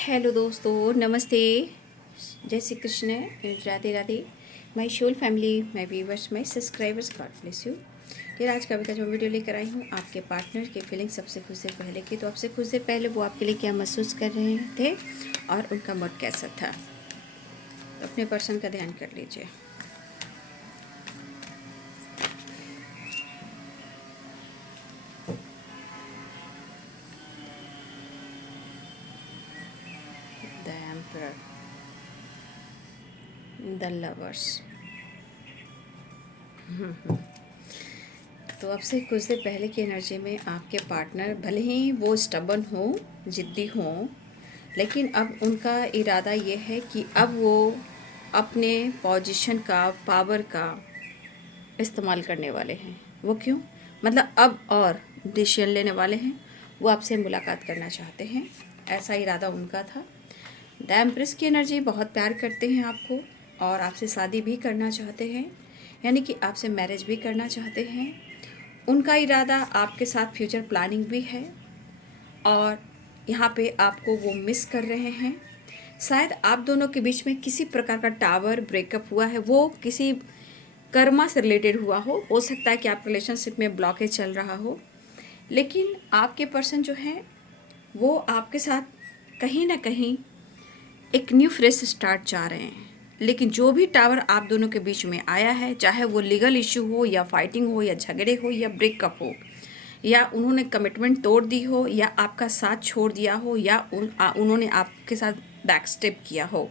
Hello दोस्तों, नमस्ते, जय Shri Krishna, Radhe Radhe. My soul family, my viewers, my subscribers, God bless you. फिर आज का जो वीडियो लेकर आई हूँ आपके पार्टनर की फीलिंग सबसे कुछ देर पहले की। तो आपसे कुछ देर पहले वो आपके लिए क्या महसूस कर रहे थे और उनका मूड कैसा था, तो अपने पर्सन का ध्यान कर लीजिए। The emperor, the lovers. तो अब से कुछ देर पहले की एनर्जी में आपके पार्टनर भले ही वो स्टबर्न हो, ज़िद्दी हो, लेकिन अब उनका इरादा ये है कि अब वो अपने पोजीशन का, पावर का इस्तेमाल करने वाले हैं। वो क्यों? मतलब अब और डिसीजन लेने वाले हैं। वो आपसे मुलाकात करना चाहते हैं, ऐसा इरादा उनका था। द एम्प्रेस की एनर्जी बहुत प्यार करते हैं आपको और आपसे शादी भी करना चाहते हैं, यानी कि आपसे मैरिज भी करना चाहते हैं। उनका इरादा आपके साथ फ्यूचर प्लानिंग भी है और यहाँ पे आपको वो मिस कर रहे हैं। शायद आप दोनों के बीच में किसी प्रकार का टावर ब्रेकअप हुआ है, वो किसी कर्मा से रिलेटेड हुआ हो सकता है कि आप रिलेशनशिप में ब्लॉकेज चल रहा हो। लेकिन आपके पर्सन जो हैं वो आपके साथ कहीं ना कहीं एक न्यू फ्रेश स्टार्ट चाह रहे हैं। लेकिन जो भी टावर आप दोनों के बीच में आया है, चाहे वो लीगल इशू हो या फाइटिंग हो या झगड़े हो या ब्रेकअप हो, या उन्होंने कमिटमेंट तोड़ दी हो या आपका साथ छोड़ दिया हो या उन्होंने आपके साथ बैक स्टेप किया हो,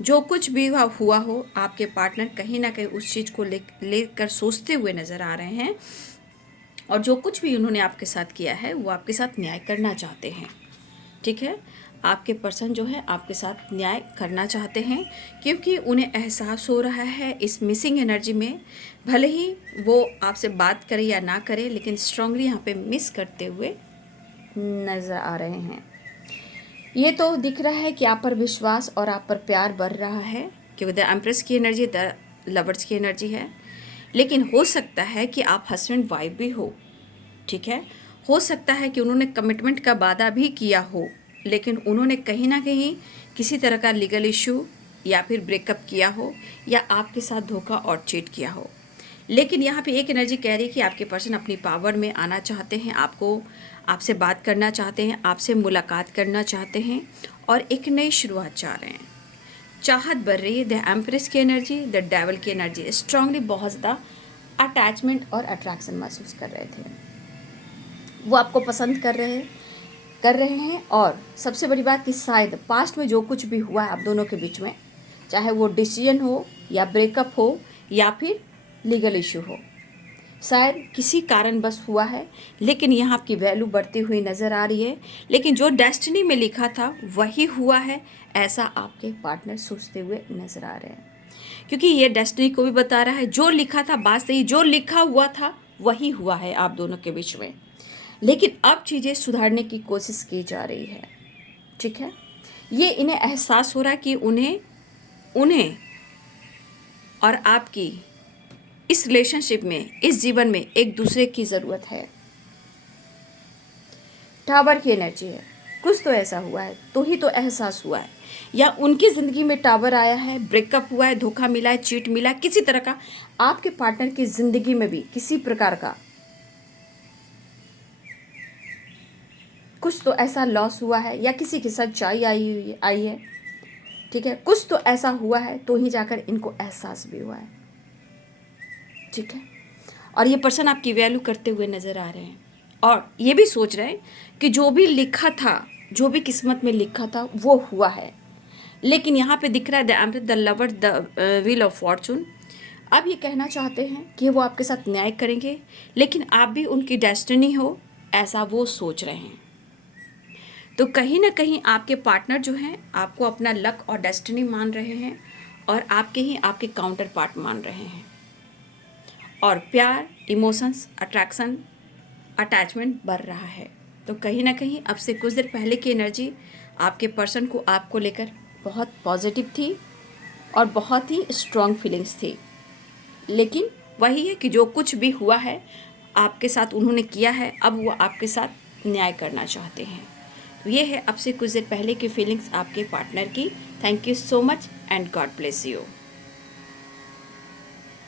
जो कुछ भी हुआ हो, आपके पार्टनर कहीं ना कहीं उस चीज़ को लेकर सोचते हुए नज़र आ रहे हैं। और जो कुछ भी उन्होंने आपके साथ किया है वो आपके साथ न्याय करना चाहते हैं। ठीक है, आपके पर्सन जो है आपके साथ न्याय करना चाहते हैं, क्योंकि उन्हें एहसास हो रहा है इस मिसिंग एनर्जी में, भले ही वो आपसे बात करे या ना करे, लेकिन स्ट्रांगली यहाँ पे मिस करते हुए नज़र आ रहे हैं। ये तो दिख रहा है कि आप पर विश्वास और आप पर प्यार बढ़ रहा है, क्योंकि द एम्प्रेस की एनर्जी द लवर्स की एनर्जी है। लेकिन हो सकता है कि आप हस्बैंड वाइफ भी हो। ठीक है, हो सकता है कि उन्होंने कमिटमेंट का वादा भी किया हो, लेकिन उन्होंने कहीं ना कहीं किसी तरह का लीगल इशू या फिर ब्रेकअप किया हो या आपके साथ धोखा और चीट किया हो। लेकिन यहाँ पे एक एनर्जी कह रही है कि आपके पर्सन अपनी पावर में आना चाहते हैं, आपसे बात करना चाहते हैं, आपसे मुलाकात करना चाहते हैं और एक नई शुरुआत चाह रहे हैं। चाहत बढ़ रही है। द एम्प्रेस की एनर्जी, द डेविल की एनर्जी, स्ट्रांगली बहुत ज़्यादा अटैचमेंट और अट्रैक्शन महसूस कर रहे थे। वो आपको पसंद कर रहे हैं। और सबसे बड़ी बात कि शायद पास्ट में जो कुछ भी हुआ है आप दोनों के बीच में, चाहे वो डिसीजन हो या ब्रेकअप हो या फिर लीगल इशू हो, शायद किसी कारणवश हुआ है, लेकिन यहाँ आपकी वैल्यू बढ़ती हुई नज़र आ रही है। लेकिन जो डेस्टिनी में लिखा था वही हुआ है, ऐसा आपके पार्टनर सोचते हुए नज़र आ रहे हैं, क्योंकि ये डेस्टिनी को भी बता रहा है जो लिखा था, बात सही, जो लिखा हुआ था वही हुआ है आप दोनों के बीच में। लेकिन अब चीज़ें सुधारने की कोशिश की जा रही है। ठीक है, ये इन्हें एहसास हो रहा है कि उन्हें और आपकी इस रिलेशनशिप में, इस जीवन में एक दूसरे की ज़रूरत है। टावर की एनर्जी है, कुछ तो ऐसा हुआ है तो ही तो एहसास हुआ है, या उनकी ज़िंदगी में टावर आया है, ब्रेकअप हुआ है, धोखा मिला है, चीट मिला, किसी तरह का आपके पार्टनर की ज़िंदगी में भी किसी प्रकार का कुछ तो ऐसा लॉस हुआ है या किसी की सच्चाई आई है। ठीक है, कुछ तो ऐसा हुआ है तो ही जाकर इनको एहसास भी हुआ है। ठीक है, और ये पर्सन आपकी वैल्यू करते हुए नज़र आ रहे हैं और ये भी सोच रहे हैं कि जो भी लिखा था, जो भी किस्मत में लिखा था वो हुआ है। लेकिन यहाँ पे दिख रहा है the emperor, the lover, the wheel of Fortune. अब ये कहना चाहते हैं कि वो आपके साथ न्याय करेंगे, लेकिन आप भी उनकी डेस्टिनी हो, ऐसा वो सोच रहे हैं। तो कहीं ना कहीं आपके पार्टनर जो हैं आपको अपना लक और डेस्टिनी मान रहे हैं और आपके काउंटर पार्ट मान रहे हैं। और प्यार, इमोशंस, अट्रैक्शन, अटैचमेंट बढ़ रहा है। तो कहीं ना कहीं अब से कुछ देर पहले की एनर्जी आपके पर्सन को आपको लेकर बहुत पॉजिटिव थी और बहुत ही स्ट्रॉन्ग फीलिंग्स थी। लेकिन वही है कि जो कुछ भी हुआ है आपके साथ उन्होंने किया है, अब वो आपके साथ न्याय करना चाहते हैं। ये है अब से कुछ देर पहले की फीलिंग्स आपके पार्टनर की। Thank you so much and God bless you.